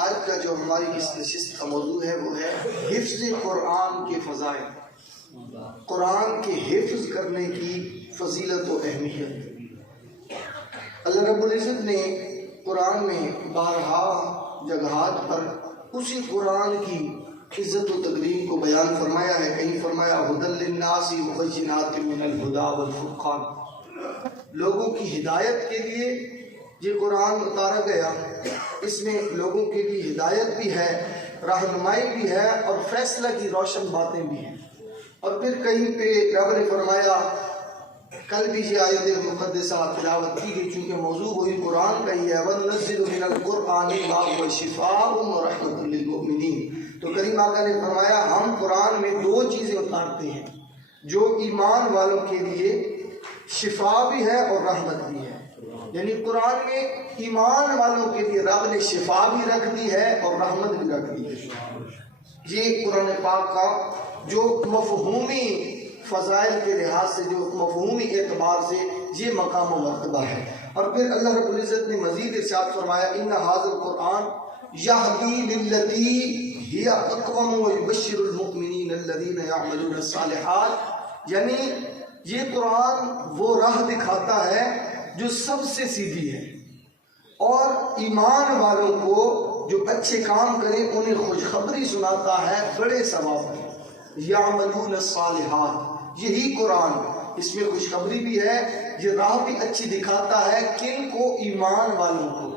آج کا جو ہماری اس نشست کا موضوع ہے وہ ہے حفظ قرآن کے فضائل، قرآن کے حفظ کرنے کی فضیلت و اہمیت۔ اللہ رب العزت نے قرآن میں بارہا جگہات پر اسی قرآن کی عزت و تکریم کو بیان فرمایا ہے۔ کہیں فرمایا ھدی للناس وبینات من الہدی والفرقان، لوگوں کی ہدایت کے لیے یہ قرآن اتارا گیا، اس میں لوگوں کے لیے ہدایت بھی ہے، رہنمائی بھی ہے اور فیصلہ کی روشن باتیں بھی ہیں۔ اور پھر کہیں پہ رب نے فرمایا، کل بھی یہ آیت مقدسہ تلاوت کی گئی چونکہ موضوع وہی قرآن کا ہی ہے، وَنُنَزِّلُ مِنَ الْقُرْآنِ مَا هُوَ شِفَاءٌ وَرَحْمَةٌ لِلْمُؤْمِنِينَ۔ تو کریم آقا نے فرمایا ہم قرآن میں دو چیزیں اتارتے ہیں جو ایمان والوں کے لیے شفا بھی ہے اور رحمت بھی ہے۔ یعنی قرآن میں ایمان والوں کے لیے رب نے شفا بھی رکھ دی ہے اور رحمت بھی رکھ دی ہے۔ یہ قرآن پاک کا جو مفہومی فضائل کے لحاظ سے، جو مفہومی اعتبار سے یہ مقام و مرتبہ ہے۔ اور پھر اللہ رب العزت نے مزید ارشاد فرمایا، ان ھذا القرآن یہدی للتی ہی اقوم ویبشر المؤمنین الذین یعملون الصالحات، یعنی یہ قرآن وہ راہ دکھاتا ہے جو سب سے سیدھی ہے اور ایمان والوں کو جو اچھے کام کریں انہیں خوشخبری سناتا ہے بڑے ثواب ہے۔ یعملون الصالحات، یہی قرآن، اس میں خوشخبری بھی ہے، یہ راہ بھی اچھی دکھاتا ہے کن کو؟ ایمان والوں کو۔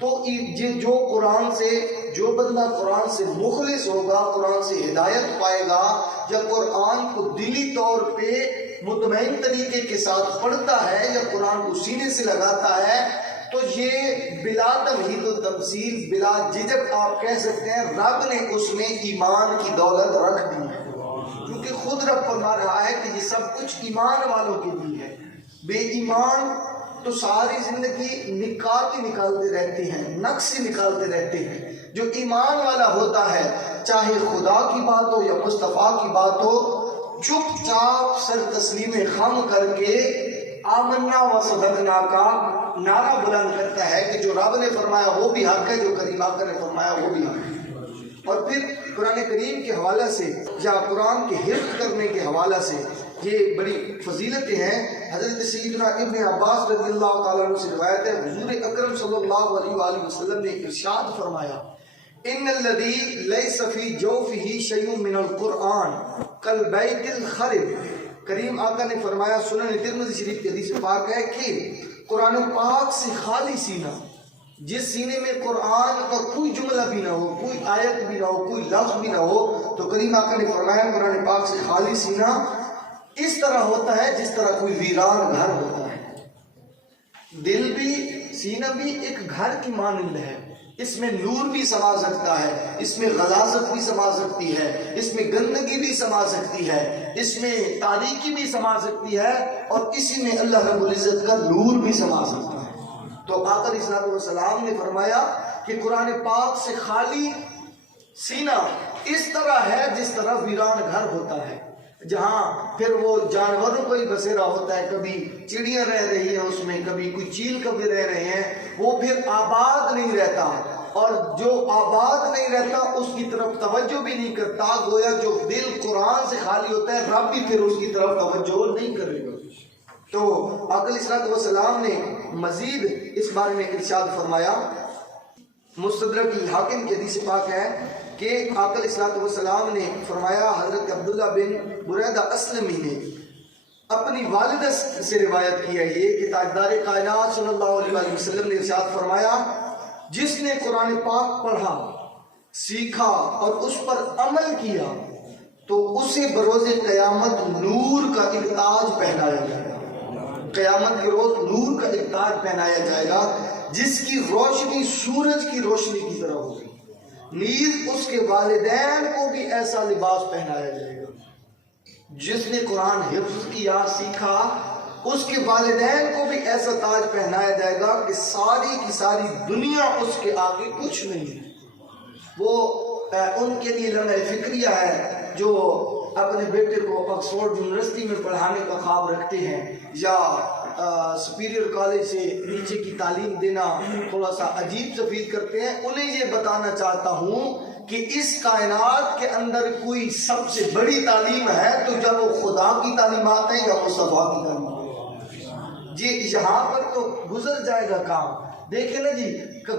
تو یہ جو قرآن سے، جو بندہ قرآن سے مخلص ہوگا، قرآن سے ہدایت پائے گا یا قرآن کو دلی طور پہ مطمئن طریقے کے ساتھ پڑھتا ہے یا قرآن کو سینے سے لگاتا ہے، تو یہ بلا تمہید و تمثیل، بلا جھجک آپ کہہ سکتے ہیں رب نے اس میں ایمان کی دولت رکھ دی ہے، کیونکہ خود رب فرما رہا ہے کہ یہ سب کچھ ایمان والوں کے لیے ہے۔ بے ایمان تو ساری زندگی نکات ہی نکالتے رہتے ہیں، نقص ہی نکالتے رہتے ہیں۔ جو ایمان والا ہوتا ہے، چاہے خدا کی بات ہو یا مصطفیٰ کی بات ہو، چپ چاپ سر تسلیم خم کر کے آمنا و صدقنا کا نعرہ بلند کرتا ہے کہ جو رب نے فرمایا وہ بھی حق ہے، جو کریم آقا نے فرمایا وہ بھی حق ہے۔ اور پھر قرآن کریم کے حوالہ سے یا قرآن کے حفظ کرنے کے حوالہ سے یہ بڑی فضیلتیں ہیں۔ حضرت سیدنا ابن عباس رضی اللہ تعالیٰ عنہ سے روایت ہے، حضور اکرم صلی اللہ علیہ وآلہ وسلم نے ارشاد فرمایا، ان الذی لیس فی جوفہ شیء من القرآن کالبیت الخرب۔ کریم آقا نے فرمایا، سنن ترمذی شریف کی حدیث پاک ہے کہ قرآن پاک سے خالی سینہ، جس سینے میں قرآن کا کوئی جملہ بھی نہ ہو، کوئی آیت بھی نہ ہو، کوئی لفظ بھی نہ ہو، تو کریم آقا نے فرمایا قرآن پاک سے خالی سینہ اس طرح ہوتا ہے جس طرح کوئی ویران گھر ہوتا ہے۔ دل بھی، سینہ بھی ایک گھر کی مانند ہے، اس میں نور بھی سما سکتا ہے، اس میں غلاظت بھی سما سکتی ہے، اس میں گندگی بھی سما سکتی ہے، اس میں تاریکی بھی سما سکتی ہے، اور اسی میں اللہ رب العزت کا نور بھی سما سکتا ہے۔ تو آقا علیہ الصلوۃ والسلام نے فرمایا کہ قرآن پاک سے خالی سینہ اس طرح ہے جس طرح ویران گھر ہوتا ہے، جہاں پھر وہ جانوروں کو ہی بسیرا ہوتا ہے، کبھی چڑیاں رہ رہی ہیں اس میں، کبھی کوئی چیل کبھی رہ رہے ہیں، وہ پھر آباد نہیں رہتا، اور جو آباد نہیں رہتا اس کی طرف توجہ بھی نہیں کرتا، گویا جو دل قرآن سے خالی ہوتا ہے رب بھی پھر اس کی طرف توجہ نہیں کرے گا۔ تو آقا علیہ الصلوۃ والسلام نے مزید اس بارے میں ارشاد فرمایا، مستدرک الحاکم کی حدیث پاک ہے کہ آقا علیہ الصلوۃ والسلام نے فرمایا، حضرت عبداللہ بن بریدہ اسلمی نے اپنی والدہ سے روایت کی ہے یہ کہ تاجدار کائنات صلی اللہ علیہ وآلہ وسلم نے ارشاد فرمایا، جس نے قرآن پاک پڑھا، سیکھا اور اس پر عمل کیا تو اسے بروز قیامت نور کا ایک تاج پہنایا جائے گا۔ قیامت کے روز نور کا ایک تاج پہنایا جائے گا جس کی روشنی سورج کی روشنی کی طرح ہوگی، نیز اس کے والدین کو بھی ایسا لباس پہنایا جائے گا۔ جس نے قرآن حفظ کیا، سیکھا، اس کے والدین کو بھی ایسا تاج پہنایا جائے گا کہ ساری کی ساری دنیا اس کے آگے کچھ نہیں ہے۔ وہ ان کے لیے لمحہ فکریہ ہے جو اپنے بیٹے کو آکسفورڈ یونیورسٹی میں پڑھانے کا خواب رکھتے ہیں، یا سپیریئر کالج سے نیچے کی تعلیم دینا تھوڑا سا عجیب سے فیل کرتے ہیں، انہیں یہ بتانا چاہتا ہوں کہ اس کائنات کے اندر کوئی سب سے بڑی تعلیم ہے تو جب وہ خدا کی تعلیمات ہیں یا مصطفیٰ کی تعلیمات ہیں، جی یہاں پر تو گزر جائے گا کام۔ دیکھیں نا جی،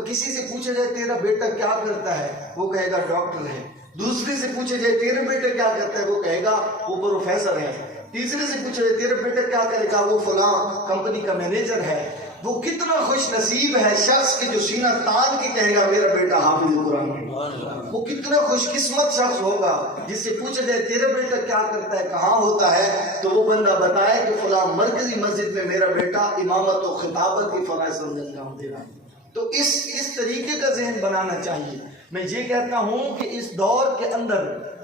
کسی سے پوچھا جائے تیرا بیٹا کیا کرتا ہے، وہ کہے گا ڈاکٹر ہے۔ دوسرے سے پوچھا جائے تیرے بیٹا کیا کرتا ہے، وہ کہے گا وہ پروفیسر ہے۔ تیسرے سے پوچھا جائے تیرا بیٹا کیا کرے گا، وہ فلاں کمپنی کا مینیجر ہے۔ وہ کتنا خوش نصیب ہے شخص کے جو سینہ تان کے کہے گا میرا بیٹا حافظ قرآن ہے۔ وہ کتنا خوش قسمت شخص ہوگا جس سے پوچھا جائے تیرا بیٹا کیا کرتا ہے، کہاں ہوتا ہے، تو وہ بندہ بتائے کہ فلاں مرکزی مسجد میں میرا بیٹا امامت و خطابت کی فرائض انجام دے رہا ہے۔ تو اس طریقے کا ذہن بنانا چاہیے۔ میں یہ کہتا ہوں کہ اس دور کے اندر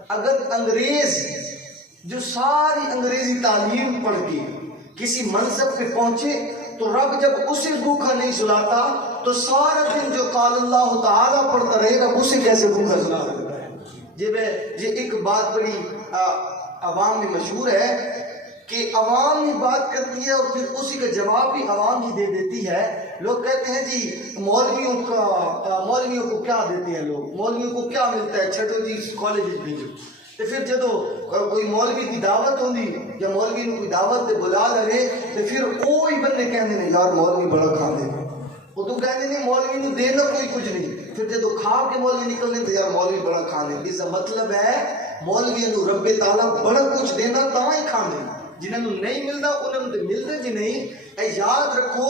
اگر انگریز جو ساری انگریزی تعلیم پڑھ کے کسی منصب پہ پہنچے تو رب جب اسے بھوکا نہیں سلاتا تو سارا دن جو قال اللہ تعالیٰ پڑھتا رہے گا اسے کیسے بھوکا سلا سکتا ہے۔ یہ ایک بات بڑی عوام میں مشہور ہے کہ عوام ہی بات کرتی ہے اور پھر اسی کا جواب بھی عوام ہی دے دیتی ہے۔ لوگ کہتے ہیں جی مولویوں کو کیا دیتے ہیں لوگ، مولویوں کو کیا ملتا ہے، چھٹو جی کالج بھیجو۔ تو پھر جدو کوئی مولوی کی دعوت ہوندی یا مولوی نے کوئی دعوت دے بلا لگے تو پھر کوئی بندے کہنے نہیں یار مولوی بڑا کھا دے، وہ تو کہنے نہیں مولوی نے دینا کوئی کچھ نہیں، پھر جدو کھا کے مولوی نکلنے تو یار مولوی بڑا کھا دے۔ اس کا مطلب ہے مولوی نو رب تعالیٰ بڑا کچھ دینا تا ہی کھانے، جنہوں نہیں ملتا انہوں نے ملتا جی نہیں۔ اے یاد رکھو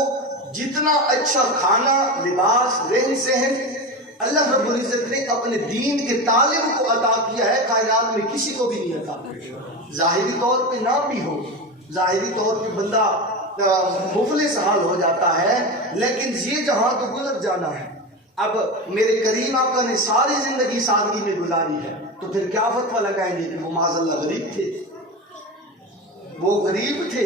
جتنا اچھا کھانا، لباس، رہن سہن اللہ رب العزت نے اپنے دین کے طالب کو عطا کیا ہے، کائنات میں کسی کو بھی نہیں عطا کیا۔ ظاہری طور پہ نہ بھی ہو، ظاہری طور پہ بندہ مفلس حال ہو جاتا ہے، لیکن یہ جہاں تو گزر جانا ہے۔ اب میرے کریم آقا نے ساری زندگی سادگی میں گزاری ہے، تو پھر کیا فتویٰ لگائیں گے کہ وہ معاذ اللہ غریب تھے؟ وہ غریب تھے،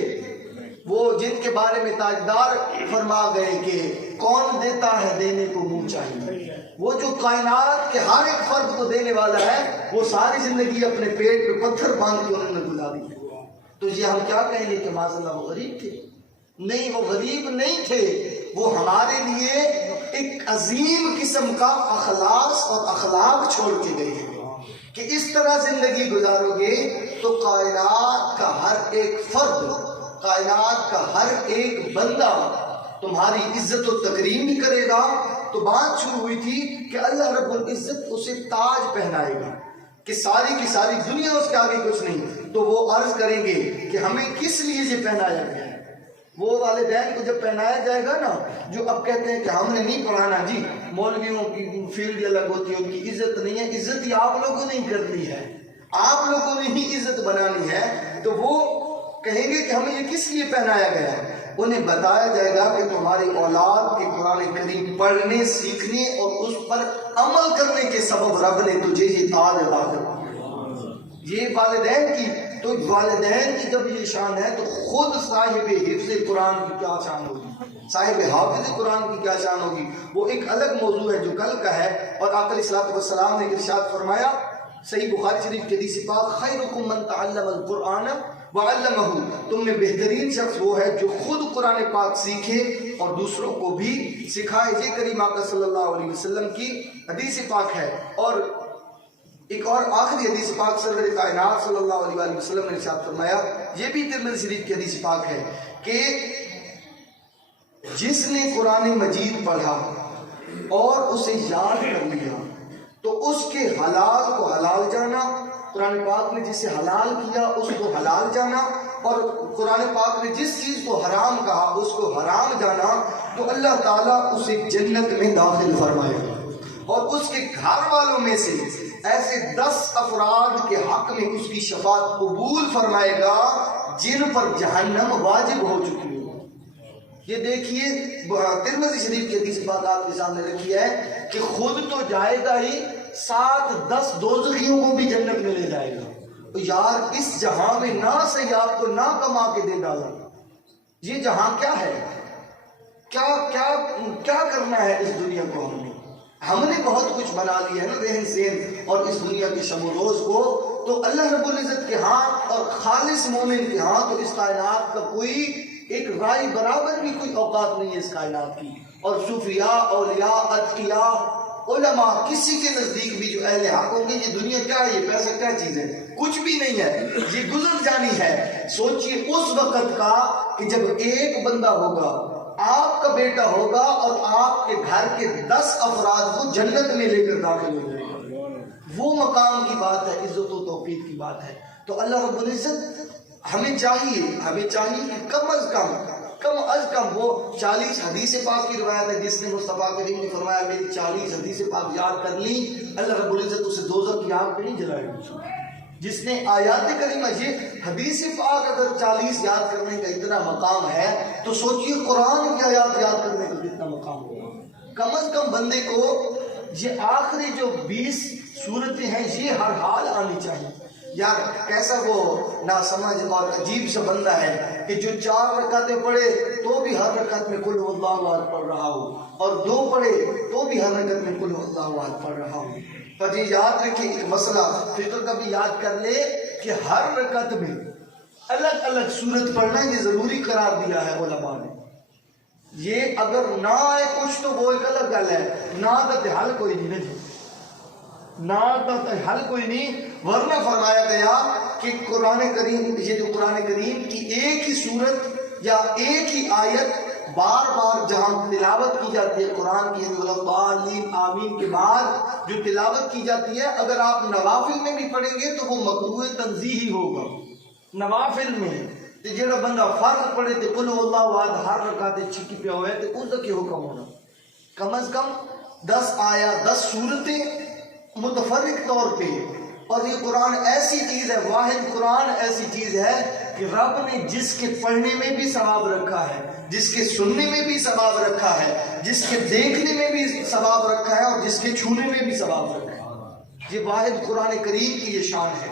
وہ جن کے بارے میں تاجدار فرما گئے کہ کون دیتا ہے دینے کو منہ چاہیے، وہ جو کائنات کے ہر ایک فرد کو دینے والا ہے، وہ ساری زندگی اپنے پیٹ پہ پتھر باندھ کے انہوں نے گزاری۔ تو یہ ہم کیا کہیں گے کہ معاذ اللہ وہ غریب تھے؟ نہیں، وہ غریب نہیں تھے، وہ ہمارے لیے ایک عظیم قسم کا اخلاص اور اخلاق چھوڑ کے گئے ہیں کہ اس طرح زندگی گزارو گے تو کائنات کا ہر ایک فرد، کائنات کا ہر ایک بندہ تمہاری عزت و تکریم بھی کرے گا۔ تو بات شروع ہوئی تھی کہ اللہ رب العزت اسے تاج پہنائے گا کہ ساری کی ساری دنیا اس کے آگے کچھ نہیں، تو وہ عرض کریں گے کہ ہمیں کس لیے یہ پہنایا گیا ہے۔ وہ والدین کو جب پہنایا جائے گا نا، جو اب کہتے ہیں کہ ہم نے نہیں پڑھانا جی، مولویوں کی فیلڈ الگ ہوتی ہے، ان کی عزت نہیں ہے، عزت ہی آپ لوگوں نے کرنی ہے، آپ لوگوں نے ہی عزت بنانی ہے، تو وہ کہیں گے کہ ہمیں یہ کس لیے پہنایا گیا ہے۔ انہیں بتایا جائے گا کہ تمہاری اولاد کے قرآن کریم پڑھنے، سیکھنے اور اس پر عمل کرنے کے سبب رب نے تجھے یہ تاج عطا کیا۔ یہ والدین کی، تو والدین کی جب یہ شان ہے تو خود صاحب حفظ قرآن کی کیا شان ہوگی، صاحب حافظ قرآن کی کیا شان ہوگی، وہ ایک الگ موضوع ہے جو کل کا ہے۔ اور آقا علیہ الصلوۃ والسلام نے ارشاد فرمایا صحیح بخاری شریف کے حدیث پاک، خیرکم من تعلم القرآن وعلمہ، تم میں بہترین شخص وہ ہے جو خود قرآن پاک سیکھے اور دوسروں کو بھی سکھائے۔ یہ کریم آقا صلی اللہ علیہ وسلم کی حدیث پاک ہے۔ اور ایک اور آخری حدیث پاک سرور کائنات صلی اللہ علیہ وسلم نے ارشاد فرمایا، یہ بھی ترمذی شریف کی حدیث پاک ہے کہ جس نے قرآن مجید پڑھا اور اسے یاد کر لیا تو اس کے حلال کو حلال جانا، قرآن پاک نے جسے حلال کیا اس کو حلال جانا، اور قرآن پاک نے جس چیز کو حرام کہا اس کو حرام جانا، تو اللہ تعالیٰ اسے جنت میں داخل فرمائے گا، اور اس کے گھر والوں میں سے ایسے 10 افراد کے حق میں اس کی شفاعت قبول فرمائے گا جن پر جہنم واجب ہو چکی ہو۔ یہ دیکھیے ترمذی شریف کی حدیث پاک آپ کے سامنے رکھی ہے کہ خود تو جائے گا ہی، ساتھ 10 دوزخیوں کو بھی جنت میں لے جائے گا۔ تو یار اس جہاں میں نہ صحیح آپ کو نہ کما کے دے ڈالا، یہ جہاں کیا ہے، کیا کرنا ہے اس دنیا کو؟ ہم نے بہت کچھ بنا لیا ہے نا رہن سہن اور اس دنیا کے شب و روز کو، تو اللہ رب العزت کے ہاں اور خالص مومن کے ہاں تو اس کائنات کا کوئی ایک رائی برابر بھی کوئی اوقات نہیں ہے اس کائنات کی. اور صوفیاء، اولیاء، اتقیاء، علماء، کسی کے نزدیک بھی جو اہل حق ہوں گے یہ دنیا کیا ہے، یہ پیسہ کیا چیز ہے، کچھ بھی نہیں ہے، یہ گزر جانی ہے. سوچئے اس وقت کا کہ جب ایک بندہ ہوگا، آپ کا بیٹا ہوگا اور آپ کے گھر کے 10 افراد کو جنت میں لے کر داخل ہو جائے گا. وہ مقام کی بات ہے، عزت و توقیر کی بات ہے. تو اللہ رب العزت ہمیں چاہیے کہ کم از کم وہ 40 حدیث پاک کی روایت ہے جس نے مصطفیٰ کریم نے فرمایا میری 40 حدیث پاک یاد کر لی، اللہ رب العزت اسے دوزخ کی آگ پہ نہیں جلائے گا. جس نے آیات کریمہ، یہ حدیث پاک اگر 40 یاد کرنے کا اتنا مقام ہے تو سوچئے قرآن کی آیات یاد کرنے کا کتنا مقام ہوگا. کم از کم بندے کو یہ آخری جو 20 صورتیں ہیں یہ ہر حال آنی چاہیے. یار کیسا وہ ناسمجھ اور عجیب سا بندہ ہے کہ جو 4 رکعتیں پڑھے تو بھی ہر رکعت میں قل هو اللہ احد پڑھ رہا ہو، اور 2 پڑھے تو بھی ہر رکعت میں قل هو اللہ احد پڑھ رہا ہو. پر یہ یاد رکھیں ایک مسئلہ فقہ کا بھی یاد کر لے کہ ہر رکعت میں الگ الگ صورت پڑھنا یہ ضروری قرار دیا ہے علماء نے. یہ اگر نہ آئے کچھ تو وہ ایک الگ گل ہے، نہ تو حل کوئی نہیں، نہ تو حل کوئی نہیں. ورنہ فرمایا گیا کہ قرآن کریم، یہ جو قرآن کریم کی ایک ہی صورت یا ایک ہی آیت بار بار جہاں تلاوت کی جاتی ہے قرآن کی الضالین آمین کے بعد جو تلاوت کی جاتی ہے، اگر آپ نوافل میں بھی پڑھیں گے تو وہ مکروہ تنزیہی ہوگا. نوافل میں جڑا بندہ فرض پڑھے تو قل اللہ احد ہر رکعت چھکی پہ ہوئے تو اس کا کیا حکم ہونا، کم از کم 10 آیات 10 صورتیں متفرق طور پہ. اور یہ قرآن ایسی چیز ہے، واحد قرآن ایسی چیز ہے کہ رب نے جس کے پڑھنے میں بھی ثواب رکھا ہے، جس کے سننے میں بھی ثواب رکھا ہے، جس کے دیکھنے میں بھی ثواب رکھا ہے، اور جس کے چھونے میں بھی ثواب رکھا ہے. یہ واحد قرآن کریم کی یہ شان ہے.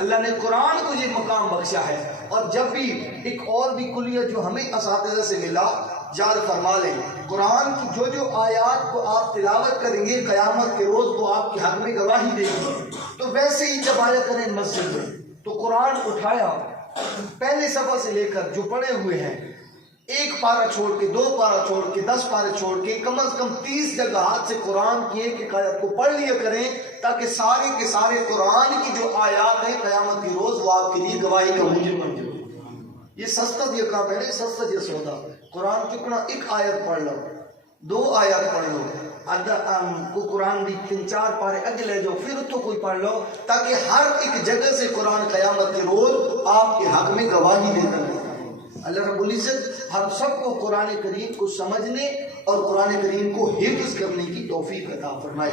اللہ نے قرآن کو یہ مقام بخشا ہے. اور جب بھی ایک اور بھی کلیہ جو ہمیں اساتذہ سے ملا یاد فرما لیں، قرآن کی جو آیات کو آپ تلاوت کریں گے قیامت کے روز وہ آپ کے حق میں گواہی دے گی. تو ویسے ہی جب آیا کریں مسجد میں تو قرآن اٹھایا پہلے صفحہ سے لے کر جو پڑھے ہوئے ہیں، 1 پارہ چھوڑ کے 2 پارہ چھوڑ کے 10 پارے چھوڑ کے کم از کم 30 جگہ ہاتھ سے قرآن کی ایک آیت کو پڑھ لیا کریں، تاکہ سارے کے سارے قرآن کی جو آیات ہیں قیامت کے روز وہ آپ کے لیے گواہی کا موجب بن جائے. یہ سستا یہ کام ہے، سستا یہ سودا. قرآن کتنا 1 آیت پڑھ لو، 2 آیات پڑھ لو، کو قرآن بھی 3-4 پارے اگے لے جاؤ، پھر تو کوئی پڑھ لو، تاکہ ہر ایک جگہ سے قرآن قیامت کے روز آپ کے حق میں گواہی دیتا ہے. اللہ رب العزت ہم سب کو قرآن کریم کو سمجھنے اور قرآن کریم کو حفظ کرنے کی توفیق عطا فرمائے.